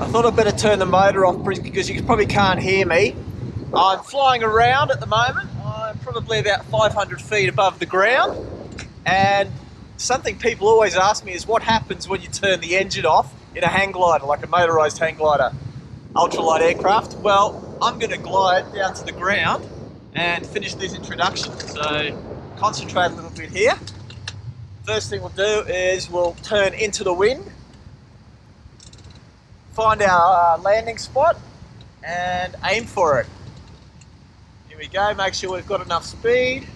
I thought I'd better turn the motor off because you probably can't hear me. I'm flying around at the moment. I'm probably about 500 feet above the ground, and something people always ask me is what happens when you turn the engine off in a hang glider, like a motorised hang glider, ultralight aircraft. Well, I'm going to glide down to the ground and finish this introduction. So concentrate a little bit here. First thing we'll do is we'll turn into the wind, find our landing spot and aim for it. Here we go, make sure we've got enough speed.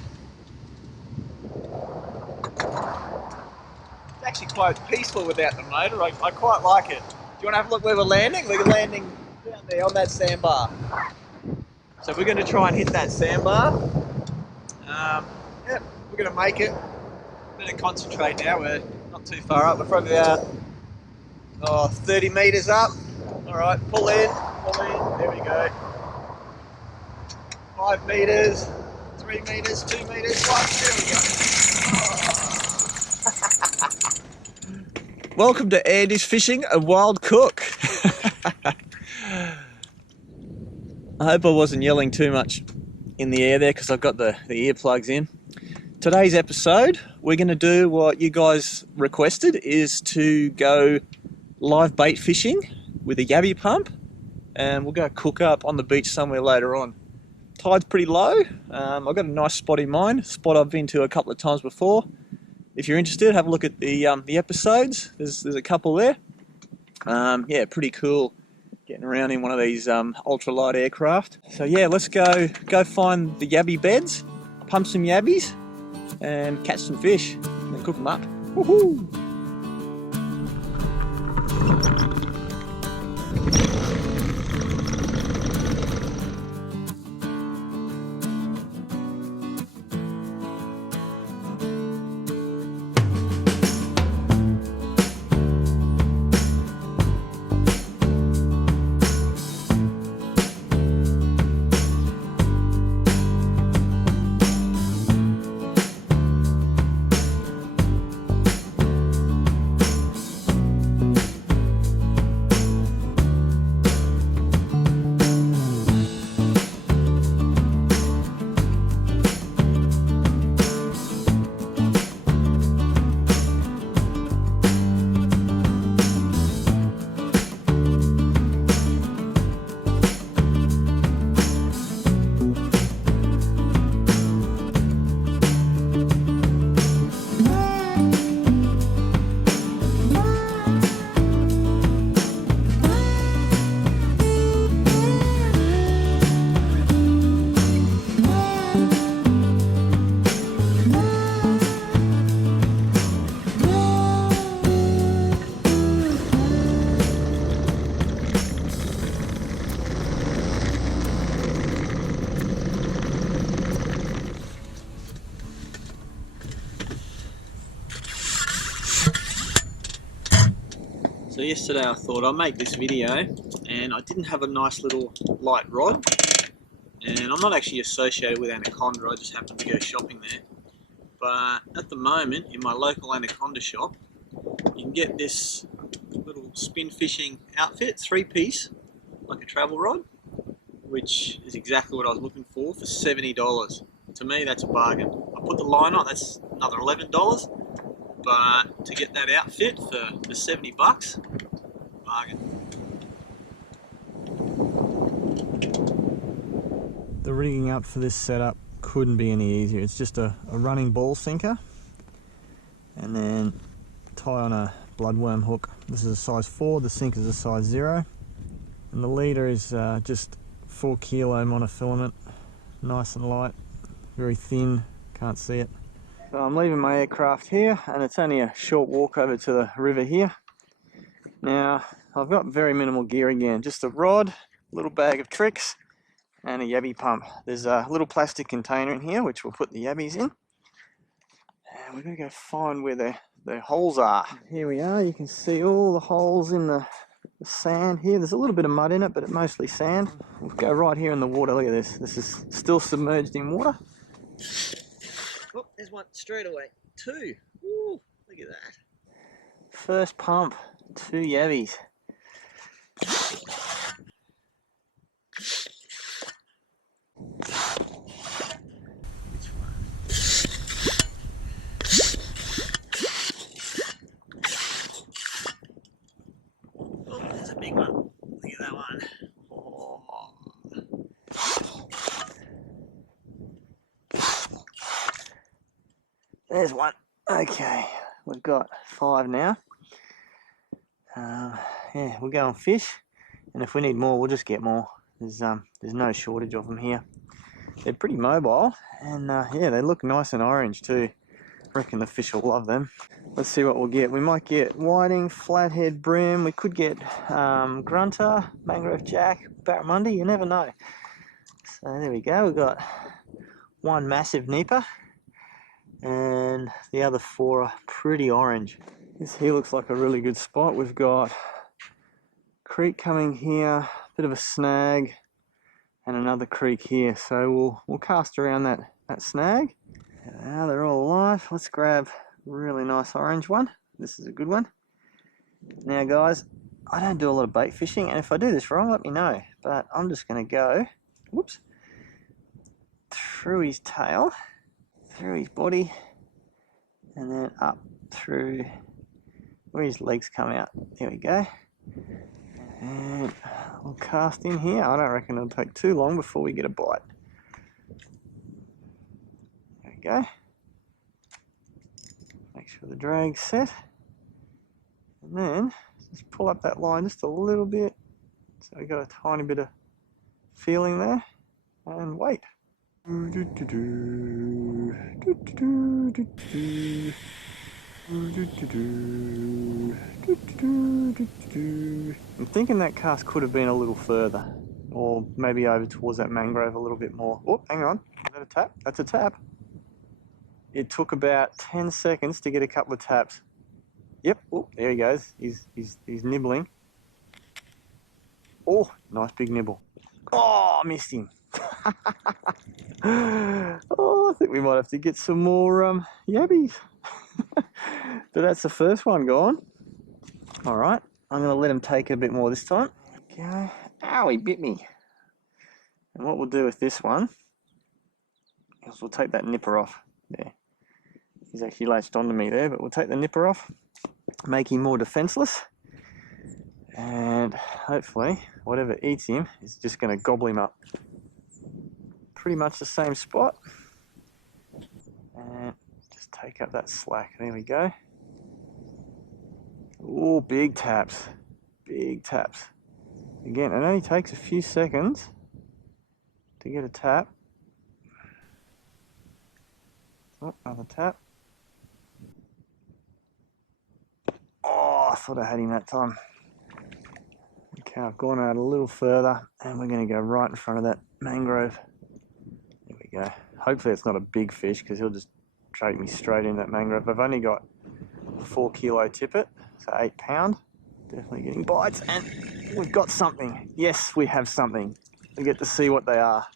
It's actually quite peaceful without the motor, I quite like it. Do you want to have a look where we're landing? We're landing down there on that sandbar. So we're going to try and hit that sandbar. Yep, we're going to make it. Better concentrate now, we're not too far up, we're probably about 30 metres up. Alright, pull in, there we go. 5 metres, 3 metres, 2 metres, 1, there we go. Welcome to Andy's Fishing and Wild Cook. I hope I wasn't yelling too much in the air there because I've got the earplugs in. Today's episode, we're going to do what you guys requested, is to go live bait fishing with a yabby pump, and we'll go cook up on the beach somewhere later on. Tide's pretty low. I've got a nice spot in mind, a spot I've been to a couple of times before. If you're interested, have a look at the episodes. There's a couple there. Yeah, pretty cool getting around in one of these ultralight aircraft. So yeah, let's go find the yabby beds, pump some yabbies, and catch some fish and then cook them up. Woohoo! So yesterday I thought I'll make this video, and I didn't have a nice little light rod, and I'm not actually associated with Anaconda, I just happened to go shopping there. But at the moment in my local Anaconda shop you can get this little spin fishing outfit, 3-piece, like a travel rod, which is exactly what I was looking for $70. To me that's a bargain. I put the line on, that's another $11. But to get that outfit for 70 bucks, bargain. The rigging up for this setup couldn't be any easier. It's just a running ball sinker, and then tie on a bloodworm hook. This is a size 4, the sinker is a size 0, and the leader is just 4 kilo monofilament, nice and light, very thin, can't see it. So I'm leaving my aircraft here, and it's only a short walk over to the river here. Now I've got very minimal gear again, just a rod, a little bag of tricks, and a yabby pump. There's a little plastic container in here which we'll put the yabbies in, and we're going to go find where the holes are. Here we are, you can see all the holes in the sand here. There's a little bit of mud in it, but it's mostly sand. We'll go right here in the water. Look at this, this is still submerged in water. Oh, there's one straight away. 2. Ooh, look at that. First pump, 2 yabbies. Oh, there's a big one. Look at that one. Oh. There's one. Okay, we've got 5 now. Yeah, we'll go and fish, and if we need more, we'll just get more. There's no shortage of them here. They're pretty mobile, and yeah, they look nice and orange too. I reckon the fish will love them. Let's see what we'll get. We might get whiting, flathead, bream. We could get grunter, mangrove jack, barramundi. You never know. So there we go. We've got one massive nipper, and the other 4 are pretty orange. This here looks like a really good spot. We've got creek coming here, bit of a snag, and another creek here. So we'll cast around that snag. Now they're all alive. Let's grab a really nice orange one. This is a good one. Now guys, I don't do a lot of bait fishing, and if I do this wrong, let me know. But I'm just going to go, whoops, through his tail, through his body, and then up through where his legs come out. There we go. And we'll cast in here. I don't reckon it'll take too long before we get a bite. There we go. Make sure the drag's set. And then just pull up that line just a little bit. So we got a tiny bit of feeling there. And wait. I'm thinking that cast could have been a little further, or maybe over towards that mangrove a little bit more. Oh, hang on. Is that a tap? That's a tap. It took about 10 seconds to get a couple of taps. Yep. Oh, there he goes. He's nibbling. Oh, nice big nibble. Oh, I missed him. Oh, I think we might have to get some more yabbies. But that's the first one gone. All right, I'm going to let him take it a bit more this time. Okay. Ow, he bit me. And what we'll do with this one is we'll take that nipper off. There. He's actually latched onto me there, but we'll take the nipper off, make him more defenseless, and hopefully whatever eats him is just going to gobble him up. Pretty much the same spot. And just take up that slack. There we go. Oh, big taps. Big taps. Again, it only takes a few seconds to get a tap. Oh, another tap. Oh, I thought I had him that time. Okay, I've gone out a little further, and we're going to go right in front of that mangrove. There we go. Hopefully it's not a big fish, because he'll just take me straight in that mangrove. I've only got a 4 kilo tippet, so 8 pound. Definitely getting bites, and we've got something. Yes, we have something. We get to see what they are.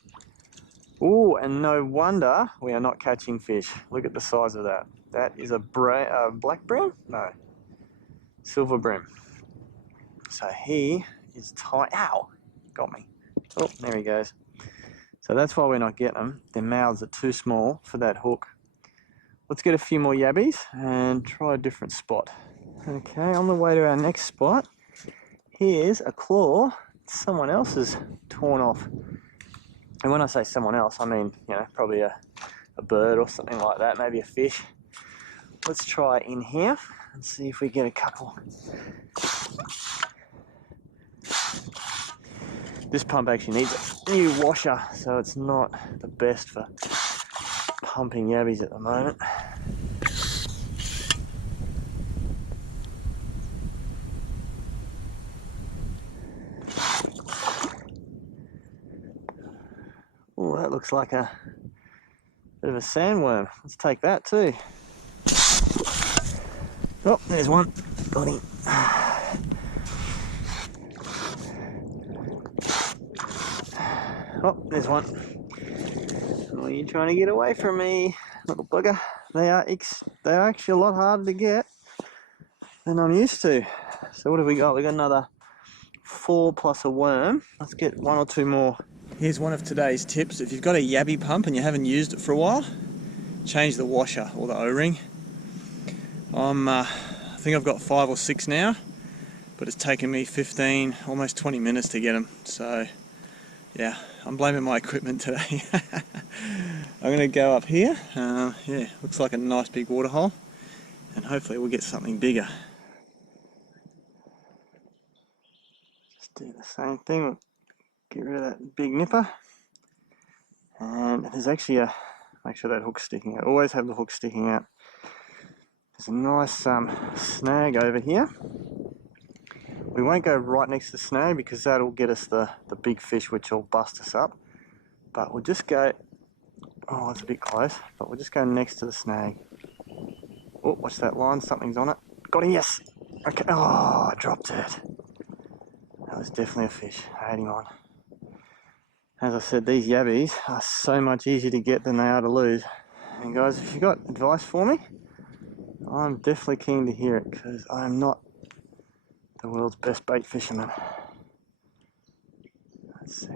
Oh, and no wonder we are not catching fish. Look at the size of that. That is a black bream? No, silver bream. So he is tight. Ow, got me. Oh, there he goes. So that's why we're not getting them. Their mouths are too small for that hook. Let's get a few more yabbies and try a different spot. Okay, on the way to our next spot, here's a claw someone else has torn off. And when I say someone else, I mean, you know, probably a bird or something like that, maybe a fish. Let's try in here and see if we get a couple. This pump actually needs a new washer, so it's not the best for pumping yabbies at the moment. Oh, that looks like a bit of a sandworm. Let's take that too. Oh, there's one. Got him. Oh, there's one. Oh, you're trying to get away from me, little bugger. They are actually a lot harder to get than I'm used to. So what have we got? We got another 4 plus a worm. Let's get 1 or 2 more Here's one of today's tips. If you've got a yabby pump and you haven't used it for a while, change the washer or the O-ring. I think I've got 5 or 6 now, but it's taken me 15, almost 20 minutes to get them. So yeah, I'm blaming my equipment today. I'm going to go up here. Yeah, looks like a nice big water hole, and hopefully we'll get something bigger. Just do the same thing. Get rid of that big nipper, and there's actually make sure that hook's sticking out. Always have the hook sticking out. There's a nice snag over here. We won't go right next to the snag because that'll get us the big fish, which will bust us up. But we'll just go, oh, it's a bit close, but we'll just go next to the snag. Oh, watch that line, something's on it. Got it, yes! Okay, oh, I dropped it. That was definitely a fish. I had him on. As I said, these yabbies are so much easier to get than they are to lose. And guys, if you've got advice for me, I'm definitely keen to hear it, because I'm not the world's best bait fisherman. Let's see.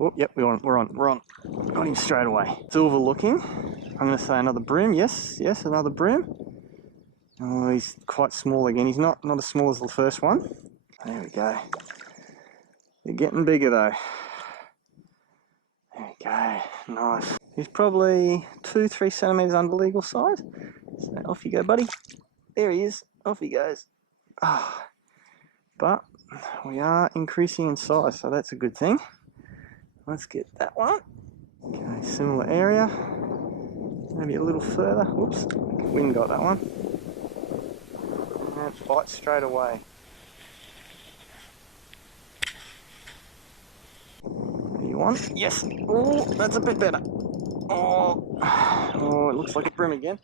Oh, yep, we're on. Got him straight away. Silver looking. I'm going to say another bream. Yes, another bream. Oh, he's quite small again. He's not as small as the first one. There we go. They're getting bigger though. There we go. Nice. He's probably 2-3 centimeters under legal size. So off you go, buddy. There he is. Off he goes. Ah, but we are increasing in size, so that's a good thing. Let's get that one. Okay, similar area. Maybe a little further. Whoops. Wind got that one. And it bites straight away. You want? Yes. Oh, that's a bit better. Oh, it looks like a bream again.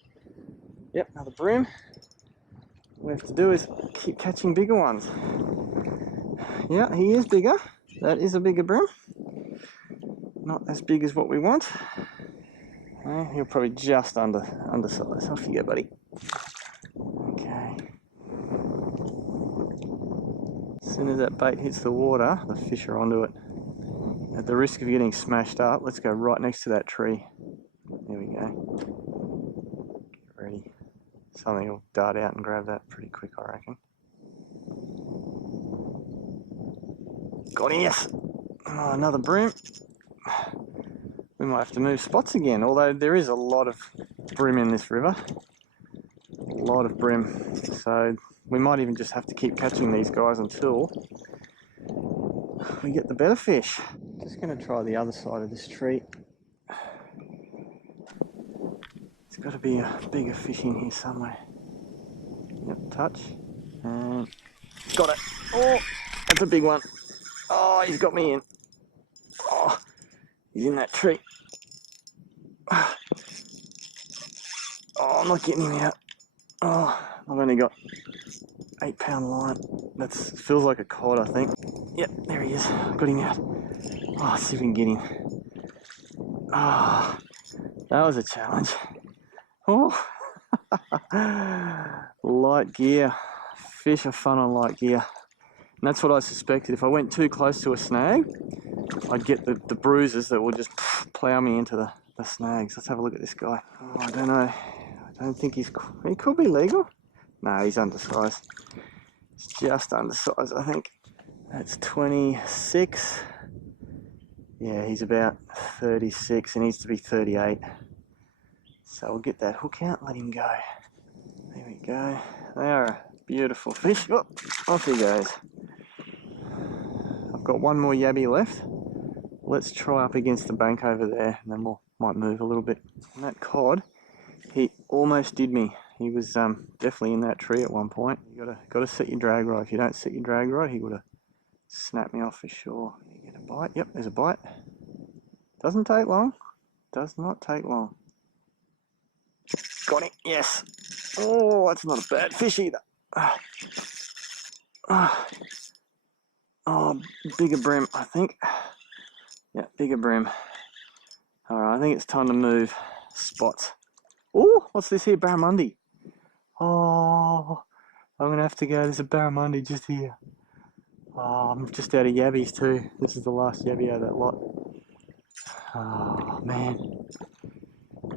Yep, another bream. What we have to do is keep catching bigger ones. Yeah, he is bigger. That is a bigger bream. Not as big as what we want. He'll probably just undersize. Off you go, buddy. Okay. As soon as that bait hits the water, the fish are onto it. At the risk of getting smashed up, let's go right next to that tree. There we go. Get ready. Something will dart out and grab that pretty quick, I reckon. Got him, yes! Oh, another bream. We might have to move spots again, although there is a lot of bream in this river. A lot of bream. So we might even just have to keep catching these guys until we get the better fish. Just going to try the other side of this tree. There's got to be a bigger fish in here somewhere. Yep, touch. And got it. Oh, that's a big one. Oh, he's got me in. Oh, he's in that tree. Oh, I'm not getting him out. Oh, I've only got 8-pound line. That feels like a cod, I think. Yep, there he is. Got him out. Oh, let's see if we can get him. Ah, that was a challenge. Oh, light gear. Fish are fun on light gear. And that's what I suspected. If I went too close to a snag, I'd get the bruises that will just plough me into the snags. Let's have a look at this guy. Oh, I don't know. I don't think he could be legal. No, he's undersized. He's just undersized, I think. That's 26. Yeah, he's about 36. He needs to be 38. So we'll get that hook out, let him go. There we go. They are a beautiful fish. Oh, off he goes. I've got one more yabby left. Let's try up against the bank over there, and then might move a little bit. And that cod, he almost did me. He was definitely in that tree at one point. You gotta set your drag rod. If you don't set your drag rod, he would have snapped me off for sure. You get a bite. Yep, there's a bite. Doesn't take long. Does not take long. Got it. Yes. Oh, that's not a bad fish either. Oh, bigger bream, I think. Yeah, bigger bream. Alright, I think it's time to move spots. Oh, what's this here? Barramundi. Oh, I'm going to have to go. There's a barramundi just here. Oh, I'm just out of yabbies too. This is the last yabby out of that lot. Oh man.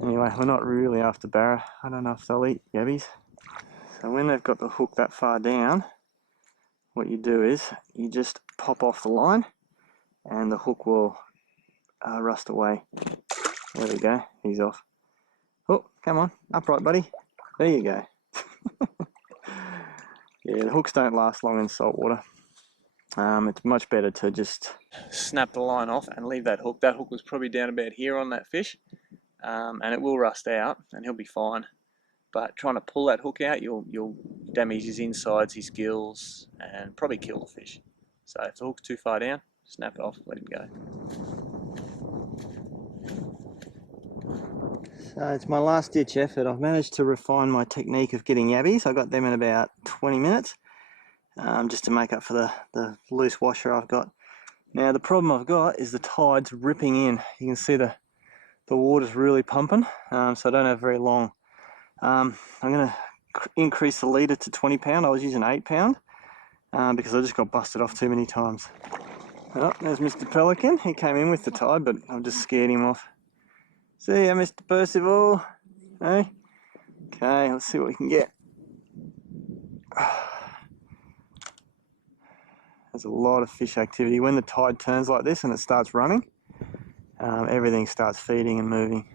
Anyway, we're not really after barra. I don't know if they'll eat yabbies. So when they've got the hook that far down, what you do is you just pop off the line and the hook will rust away. There we go, he's off. Oh, come on, upright buddy. There you go. Yeah, the hooks don't last long in salt water. It's much better to just snap the line off and leave that hook. That hook was probably down about here on that fish, and it will rust out and he'll be fine. But trying to pull that hook out, you'll damage his insides, his gills, and probably kill the fish. So if the hook's too far down, snap it off, let him go. So it's my last ditch effort. I've managed to refine my technique of getting yabbies. I got them in about 20 minutes, just to make up for the loose washer I've got. Now the problem I've got is the tide's ripping in. You can see the water's really pumping, so I don't have very long. I'm going to increase the leader to 20 pound. I was using 8 pound because I just got busted off too many times. Oh, there's Mr. Pelican. He came in with the tide, but I've just scared him off. See ya, Mr. Percival. Hey? Okay, let's see what we can get. There's a lot of fish activity. When the tide turns like this and it starts running, everything starts feeding and moving.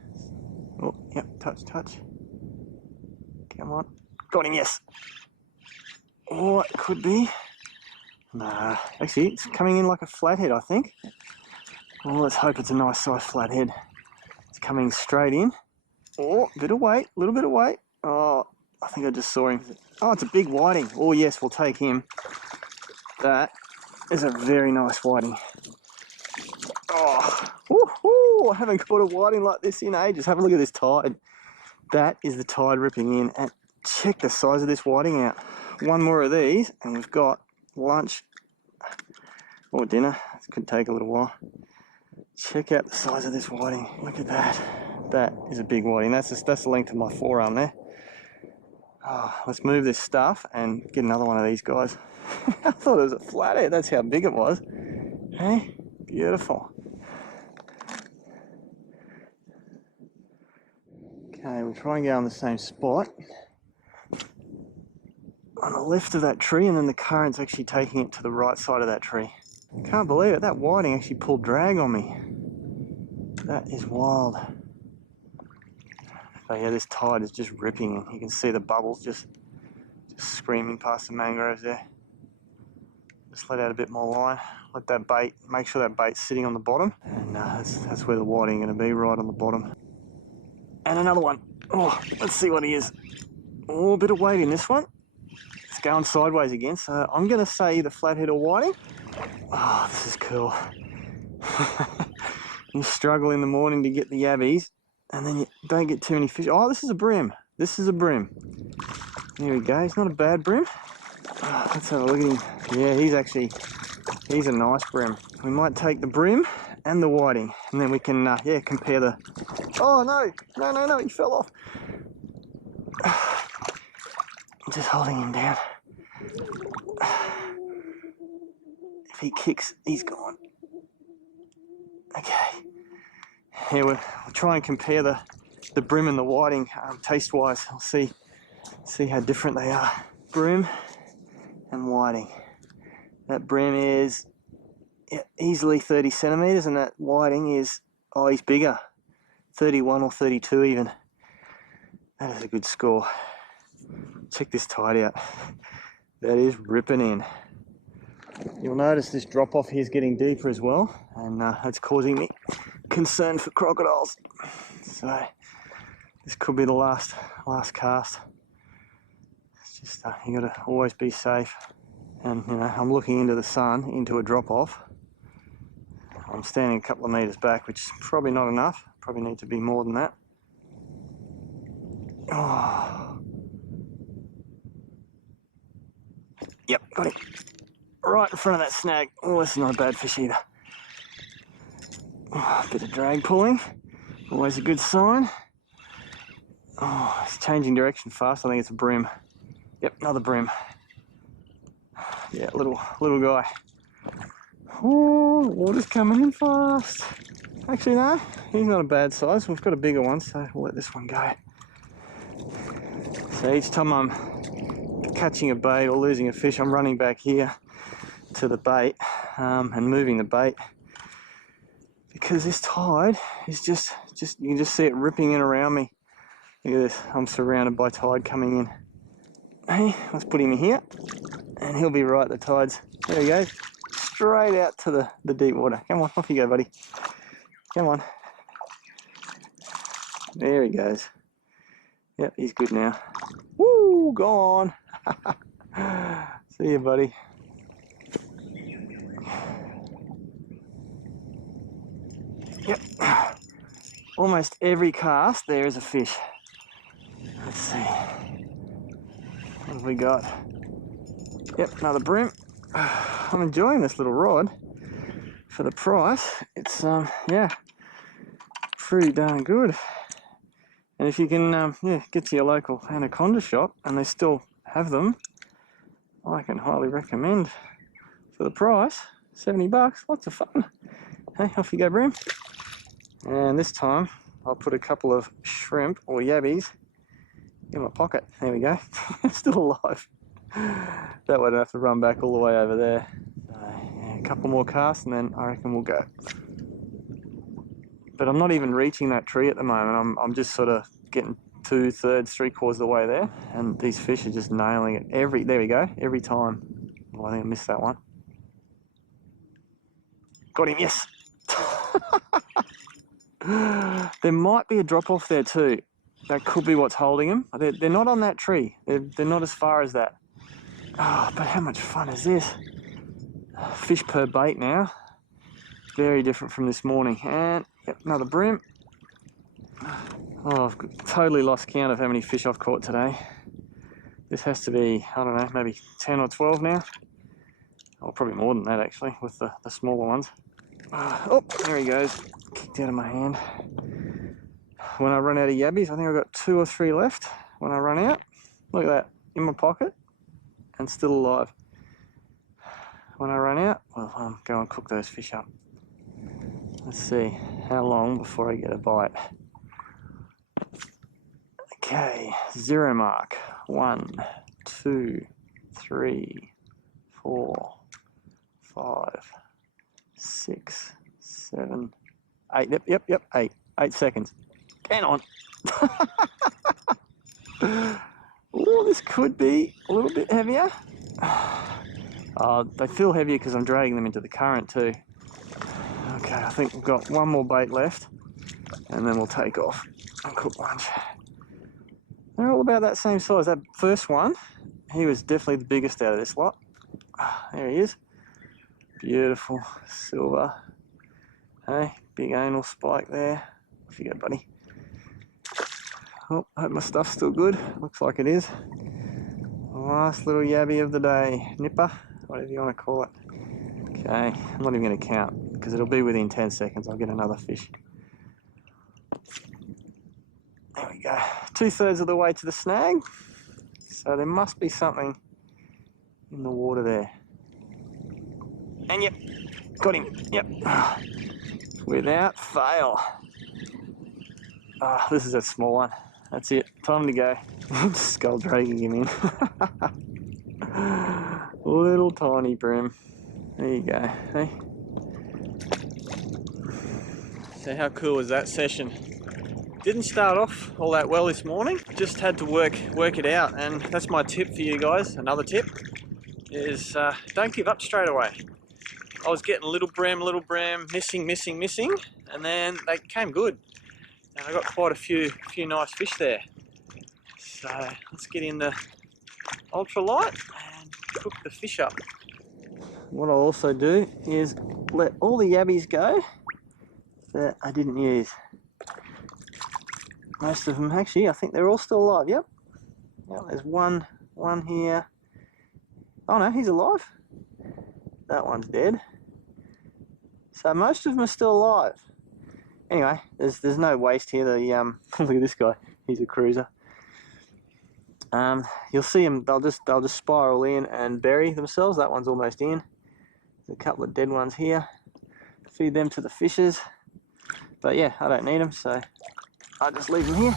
Oh, yep, touch, touch. Come on. Got him, yes. Oh, it could be. Nah, actually, it's coming in like a flathead, I think. Oh, let's hope it's a nice size flathead. It's coming straight in. Oh, bit of weight, a little bit of weight. Oh, I think I just saw him. Oh, it's a big whiting. Oh, yes, we'll take him. That is a very nice whiting. Oh, woohoo! I haven't caught a whiting like this in ages. Have a look at this tide. That is the tide ripping in, and check the size of this whiting out. One more of these and we've got lunch or dinner. It could take a little while. Check out the size of this whiting. Look at that. That is a big whiting. That's the length of my forearm there. Oh, let's move this stuff and get another one of these guys. I thought it was a flathead. That's how big it was. Hey, beautiful. Okay, we'll try and go on the same spot on the left of that tree, and then the current's actually taking it to the right side of that tree. Can't believe it, that whiting actually pulled drag on me. That is wild. So yeah, this tide is just ripping, and you can see the bubbles just screaming past the mangroves there. Just let out a bit more line, let that bait, make sure that bait's sitting on the bottom, and that's where the whiting is going to be, right on the bottom. And another one. Oh, let's see what he is. Oh, a bit of weight in this one. It's going sideways again, so I'm going to say either flathead or whiting. Oh, this is cool. You struggle in the morning to get the yabbies, and then you don't get too many fish. Oh, this is a brim. This is a brim. There we go. He's not a bad brim. Oh, let's have a look at him. Yeah, he's a nice brim. We might take the brim and the whiting, and then we can, yeah, compare the... Oh, no, he fell off. I'm just holding him down. If he kicks, he's gone. Okay. Here we'll try and compare the brim and the whiting taste-wise. I'll see how different they are. Brim and whiting. That brim is easily 30 centimeters, and that whiting is, oh, he's bigger, 31 or 32 even. That is a good score. Check this tide out. That is ripping in. You'll notice this drop off here is getting deeper as well, and that's causing me concern for crocodiles. So this could be the last cast. It's just you got to always be safe. And you know, I'm looking into the sun, into a drop off. I'm standing a couple of meters back, which is probably not enough. Probably need to be more than that. Oh. Yep, got it. Right in front of that snag. Oh, that's not a bad fish either. Oh, a bit of drag pulling. Always a good sign. Oh, it's changing direction fast. I think it's a brim. Yep, another brim. Yeah, little guy. Oh, the water's coming in fast. Actually, no, he's not a bad size. We've got a bigger one, so we'll let this one go. So each time I'm catching a bait or losing a fish, I'm running back here to the bait and moving the bait, because this tide is just you can just see it ripping in around me. Look at this, I'm surrounded by tide coming in. Hey, let's put him in here and he'll be right at the tides. There he goes, straight out to the deep water. Come on, off you go, buddy. Come on. There he goes. Yep, he's good now. Woo, gone. See you, buddy. Yep. Almost every cast there is a fish. Let's see. What have we got? Yep, another bream. I'm enjoying this little rod. For the price, it's yeah, pretty darn good. And if you can yeah, get to your local anaconda shop and they still have them, I can highly recommend. For the price, 70 bucks, lots of fun. Hey, off you go, bream. And this time I'll put a couple of shrimp or yabbies in my pocket. There we go. Still alive. That way I don't have to run back all the way over there. So, yeah, a couple more casts and then I reckon we'll go. But I'm not even reaching that tree at the moment. I'm just sort of getting 2/3, 3/4 of the way there, and these fish are just nailing it there we go, every time. Oh, I think I missed that one. Got him, yes. There might be a drop off there too. That could be what's holding them. They're not on that tree. They're not as far as that. Oh, but how much fun is this? Fish per bait now. Very different from this morning. And yep, another bream. Oh, I've totally lost count of how many fish I've caught today. This has to be, I don't know, maybe 10 or 12 now. Or probably more than that actually, with the smaller ones. Oh, there he goes. Kicked out of my hand. When I run out of yabbies, I think I've got 2 or 3 left. When I run out, look at that, in my pocket and still alive. When I run out, well, I'll go and cook those fish up. Let's see how long before I get a bite. Okay, 0 mark. 1, 2, 3, 4, 5, 6, 7, 8. Yep, 8. 8 seconds. Hang on. Oh, this could be a little bit heavier. They feel heavier because I'm dragging them into the current too. Okay, I think we've got one more bait left and then we'll take off and cook lunch. They're all about that same size. That first one, he was definitely the biggest out of this lot. There he is. Beautiful silver. Hey, big anal spike there. Off you go, buddy. Oh, I hope my stuff's still good. Looks like it is. Last little yabby of the day. Nipper, whatever you want to call it. Okay, I'm not even going to count because it'll be within 10 seconds. I'll get another fish. There we go. 2/3 of the way to the snag. So there must be something in the water there. And yep, got him. Yep. Without fail. This is a small one. That's it. Time to go. Skull dragging him in. Little tiny bream. There you go. Hey. So how cool was that session? Didn't start off all that well this morning. Just had to work it out, and that's my tip for you guys. Another tip is don't give up straight away. I was getting little bream, missing, and then they came good. And I got quite a few nice fish there. So let's get in the ultralight and cook the fish up. What I'll also do is let all the yabbies go that I didn't use. Most of them, actually, I think they're all still alive. Yep. There's one here. Oh no, he's alive. That one's dead. So most of them are still alive. Anyway, there's no waste here. The look at this guy. He's a cruiser. You'll see them. They'll just spiral in and bury themselves. That one's almost in. There's a couple of dead ones here. Feed them to the fishes. But yeah, I don't need them, so I just leave them here.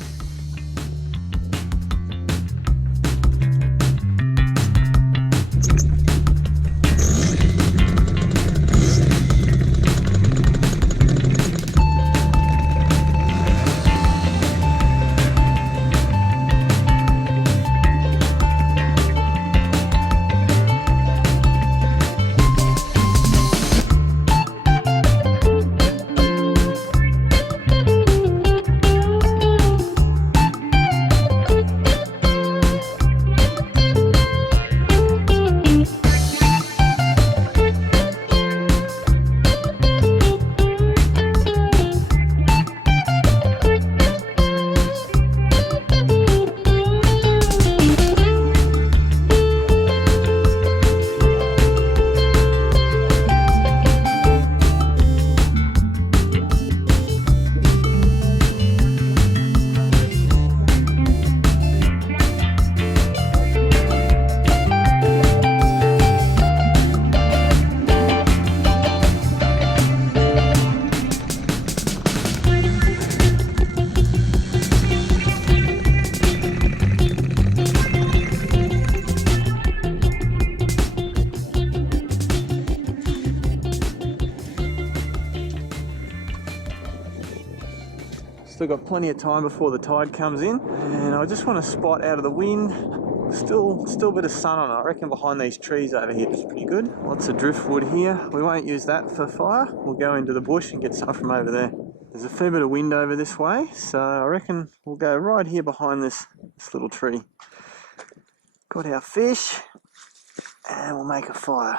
Still got plenty of time before the tide comes in, and I just want to spot out of the wind. Still a bit of sun on it. I reckon behind these trees over here is pretty good. Lots of driftwood here. We won't use that for fire. We'll go into the bush and get some from over there. There's a fair bit of wind over this way, so I reckon we'll go right here behind this little tree. Got our fish, and we'll make a fire.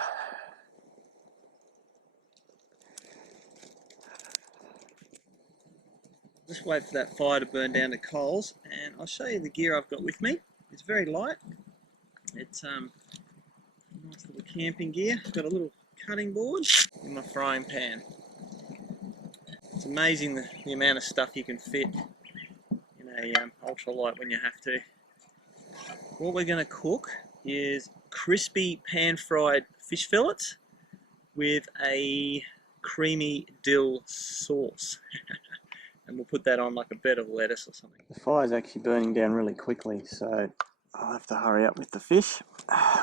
Just wait for that fire to burn down to coals, and I'll show you the gear I've got with me. It's very light. It's nice little camping gear. I've got a little cutting board in my frying pan. It's amazing the amount of stuff you can fit in a ultralight when you have to. What we're going to cook is crispy pan-fried fish fillets with a creamy dill sauce. And we'll put that on like a bed of lettuce or something. The fire's actually burning down really quickly, so I'll have to hurry up with the fish.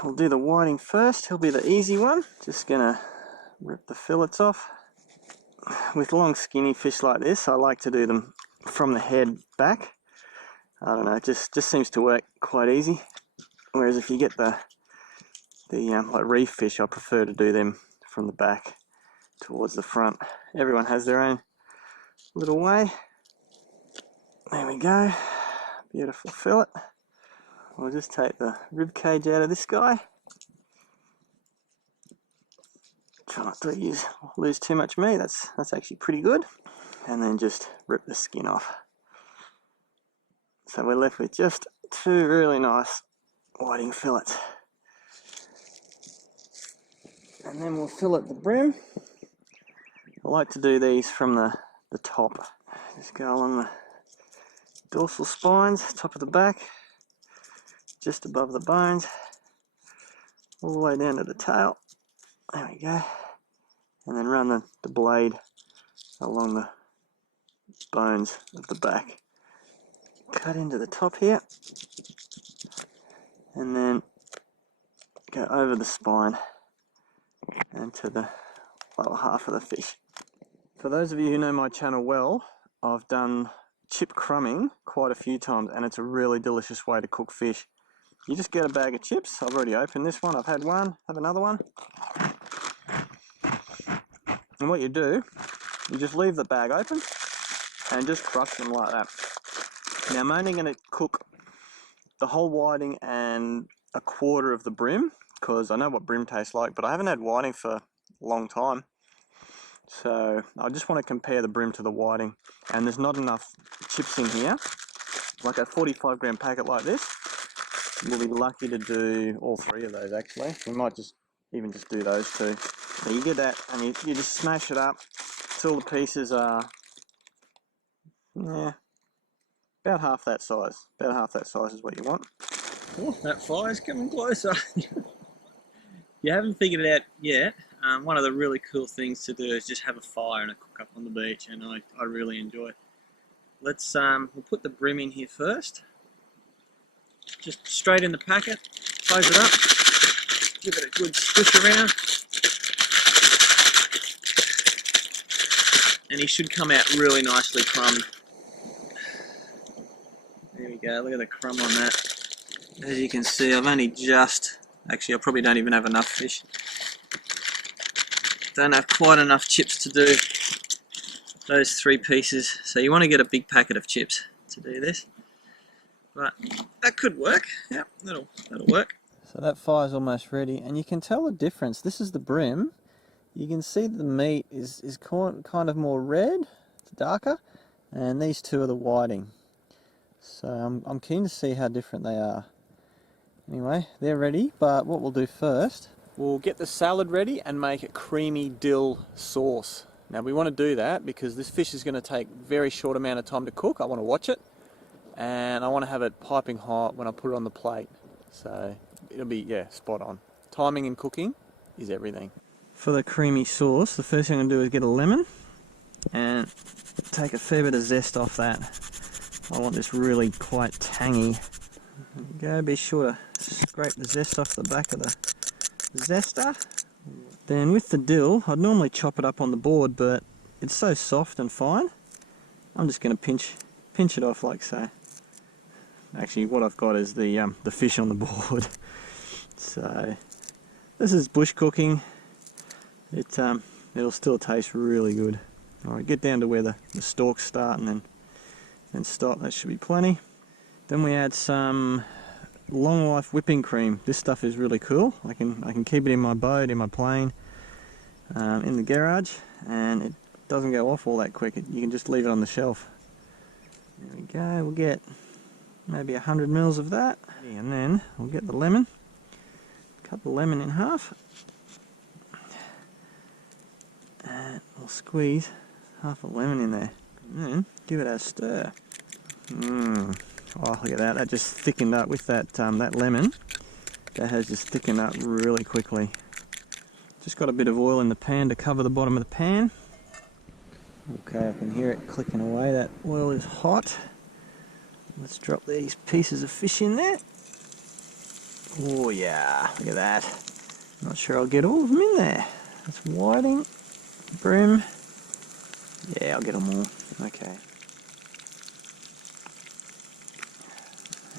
We'll do the whiting first. He'll be the easy one. Just gonna rip the fillets off. With long skinny fish like this, I like to do them from the head back. I don't know, it just seems to work quite easy. Whereas if you get the like reef fish, I prefer to do them from the back towards the front. Everyone has their own little way. There we go. Beautiful fillet. We'll just take the rib cage out of this guy. Try not to lose too much meat. That's actually pretty good. And then just rip the skin off. So we're left with just two really nice whiting fillets. And then we'll fillet the brim. I like to do these from the top. Just go along the dorsal spines, top of the back, just above the bones, all the way down to the tail. There we go. And then run the blade along the bones of the back. Cut into the top here, and then go over the spine and to the lower half of the fish. For those of you who know my channel well, I've done chip crumbing quite a few times, and it's a really delicious way to cook fish. You just get a bag of chips. I've already opened this one. I've had one. Have another one. And what you do, you just leave the bag open and just crush them like that. Now I'm only going to cook the whole whiting and a quarter of the brim, because I know what brim tastes like, but I haven't had whiting for a long time. So I just want to compare the brim to the whiting, and there's not enough chips in here. Like a 45 gram packet like this, we'll be lucky to do all three of those actually. We might even just do those two. So you get that, and you just smash it up till the pieces are, yeah, about half that size. About half that size is what you want. Oh, that fire's coming closer. You haven't figured it out yet. One of the really cool things to do is just have a fire and a cook up on the beach, and I really enjoy it. Let's we'll put the bream in here first. Just straight in the packet, close it up, give it a good squish around, and he should come out really nicely crumbed. There we go, look at the crumb on that. As you can see, I've only just, actually I probably don't even have enough fish. Don't have quite enough chips to do those 3 pieces, so you want to get a big packet of chips to do this. But that could work. Yep, that'll work. So that fire's almost ready, and you can tell the difference. This is the bream. You can see the meat is kind of more red, it's darker, and these two are the whiting. So I'm keen to see how different they are. Anyway, they're ready, but what we'll do first, we'll get the salad ready and make a creamy dill sauce. Now we want to do that because this fish is going to take a very short amount of time to cook. I want to watch it, and I want to have it piping hot when I put it on the plate. So it'll be, yeah, spot on. Timing and cooking is everything. For the creamy sauce, the first thing I'm going to do is get a lemon and take a fair bit of zest off that. I want this really quite tangy. There we go, be sure to scrape the zest off the back of the zester. Then with the dill, I'd normally chop it up on the board, but it's so soft and fine, I'm just going to pinch it off like so. Actually, what I've got is the fish on the board. So this is bush cooking. It'll still taste really good. Alright, get down to where the stalks start and then stop. That should be plenty. Then we add some long life whipping cream. This stuff is really cool. I can keep it in my boat, in my plane, in the garage, and it doesn't go off all that quick. You can just leave it on the shelf. There we go. We'll get maybe 100 mils of that, and then we'll get the lemon. Cut the lemon in half, and we'll squeeze half a lemon in there, and then give it a stir. Oh, look at that! That just thickened up with that that lemon. That has just thickened up really quickly. Just got a bit of oil in the pan to cover the bottom of the pan. Okay, I can hear it clicking away. That oil is hot. Let's drop these pieces of fish in there. Oh yeah, look at that. Not sure I'll get all of them in there. That's whiting, bream. Yeah, I'll get them all. Okay.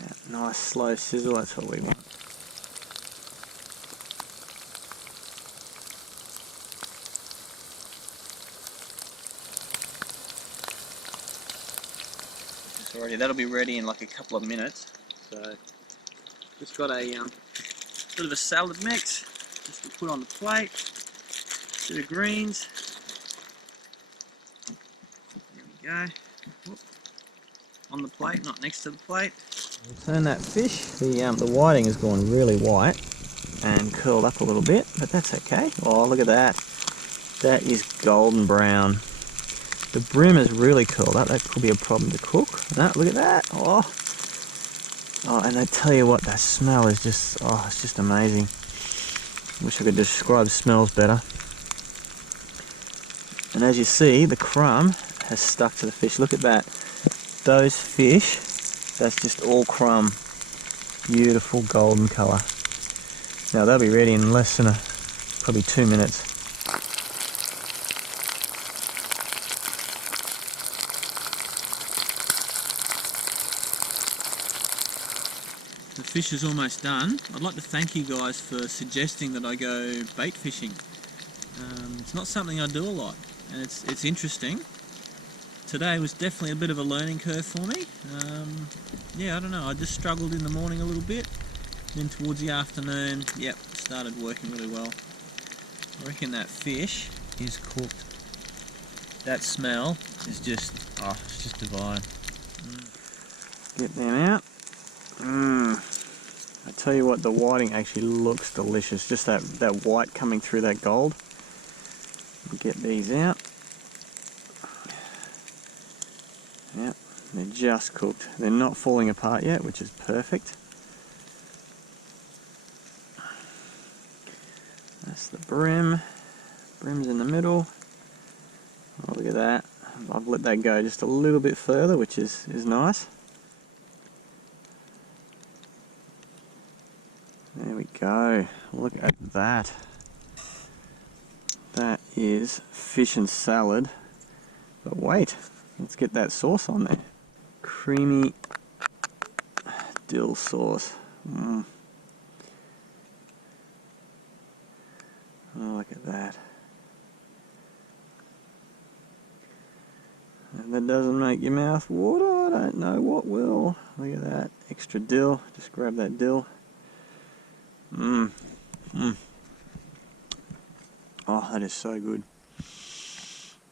Yeah, nice slow sizzle, that's what we want. Already, that'll be ready in like a couple of minutes. So just got a bit of a salad mix just to put on the plate. Bit of greens. There we go. Whoop. On the plate, not next to the plate. We'll turn that fish. The whiting has gone really white and curled up a little bit, but that's okay. Oh, look at that. That is golden brown. The bream is really curled up. That could be a problem to cook. No, look at that. Oh, and I tell you what, that smell is just, oh, it's just amazing. Wish I could describe smells better. And as you see, the crumb has stuck to the fish. Look at that. Those fish, that's just all crumb. Beautiful golden colour. Now they'll be ready in less than probably 2 minutes. The fish is almost done. I'd like to thank you guys for suggesting that I go bait fishing. It's not something I do a lot, and it's interesting. Today was definitely a bit of a learning curve for me. Yeah, I don't know, I just struggled in the morning a little bit, then towards the afternoon, yep, started working really well. I reckon that fish is cooked. That smell is just, oh, it's just divine. Get them out. I tell you what, the whiting actually looks delicious. Just that white coming through that gold. Get these out. Yep, they're just cooked. They're not falling apart yet, which is perfect. That's the bream. Brim's in the middle. Oh, look at that. I've let that go just a little bit further, which is nice. There we go. Look at that. That is fish and salad. But wait, let's get that sauce on there. Creamy dill sauce. Oh, look at that. And that doesn't make your mouth water, I don't know what will. Look at that. Extra dill. Just grab that dill. Oh, that is so good.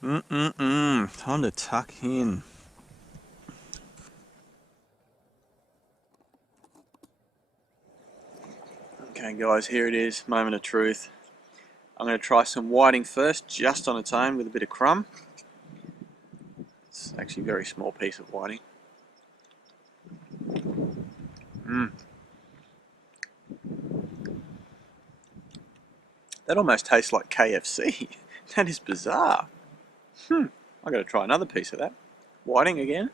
Time to tuck in. Okay guys, here it is, moment of truth. I'm going to try some whiting first, just on its own with a bit of crumb. It's actually a very small piece of whiting. That almost tastes like KFC. That is bizarre. I've got to try another piece of that. Whiting again.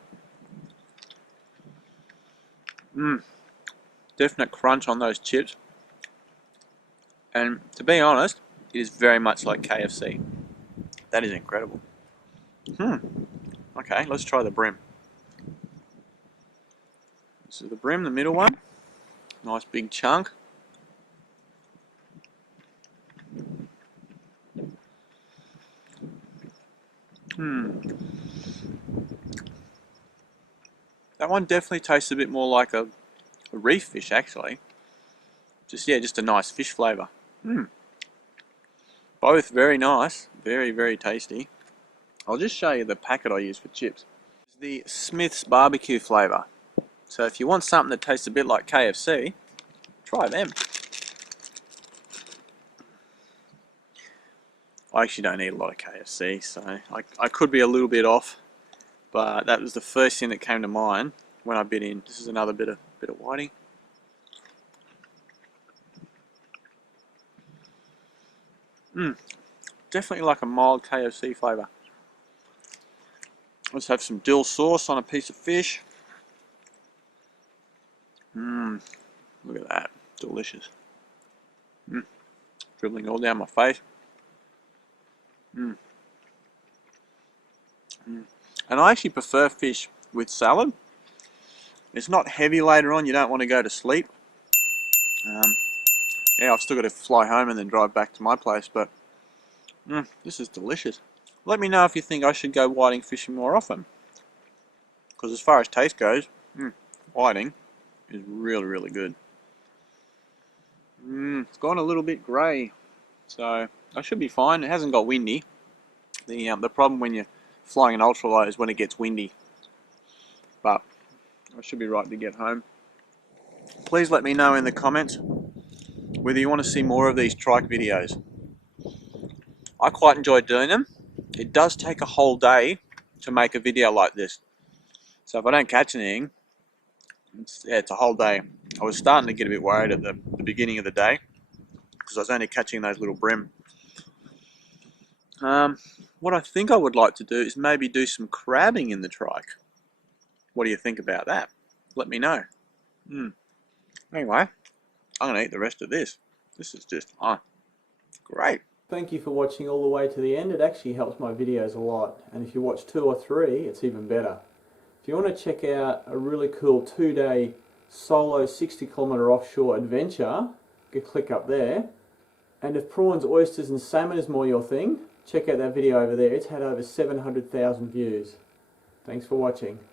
Definite crunch on those chips. And to be honest, it is very much like KFC. That is incredible. Okay, let's try the brim. This is the brim, the middle one. Nice big chunk. That one definitely tastes a bit more like a reef fish actually. Just a nice fish flavour. Both very nice, very tasty. I'll just show you the packet I use for chips. It's the Smith's barbecue flavour. So if you want something that tastes a bit like KFC, try them. I actually don't eat a lot of KFC, so I could be a little bit off, but that was the first thing that came to mind when I bit in. This is another bit of whiting. Definitely like a mild KFC flavour. Let's have some dill sauce on a piece of fish. Look at that, delicious. Dribbling all down my face. And I actually prefer fish with salad. It's not heavy later on, you don't want to go to sleep. Yeah, I've still got to fly home and then drive back to my place, but this is delicious. Let me know if you think I should go whiting fishing more often. Because as far as taste goes, whiting is really good. It's gone a little bit grey, so I should be fine. It hasn't got windy. The problem when you're flying an ultralight is when it gets windy. But I should be right to get home. Please let me know in the comments whether you want to see more of these trike videos. I quite enjoy doing them. It does take a whole day to make a video like this. So if I don't catch anything, it's a whole day. I was starting to get a bit worried at the beginning of the day because I was only catching those little brim. What I think I would like to do is maybe do some crabbing in the trike. What do you think about that? Let me know. Anyway, I'm going to eat the rest of this. This is just great. Thank you for watching all the way to the end. It actually helps my videos a lot. And if you watch 2 or 3, it's even better. If you want to check out a really cool 2-day solo 60-kilometre offshore adventure, you click up there. And if prawns, oysters and salmon is more your thing, check out that video over there. It's had over 700,000 views. Thanks for watching.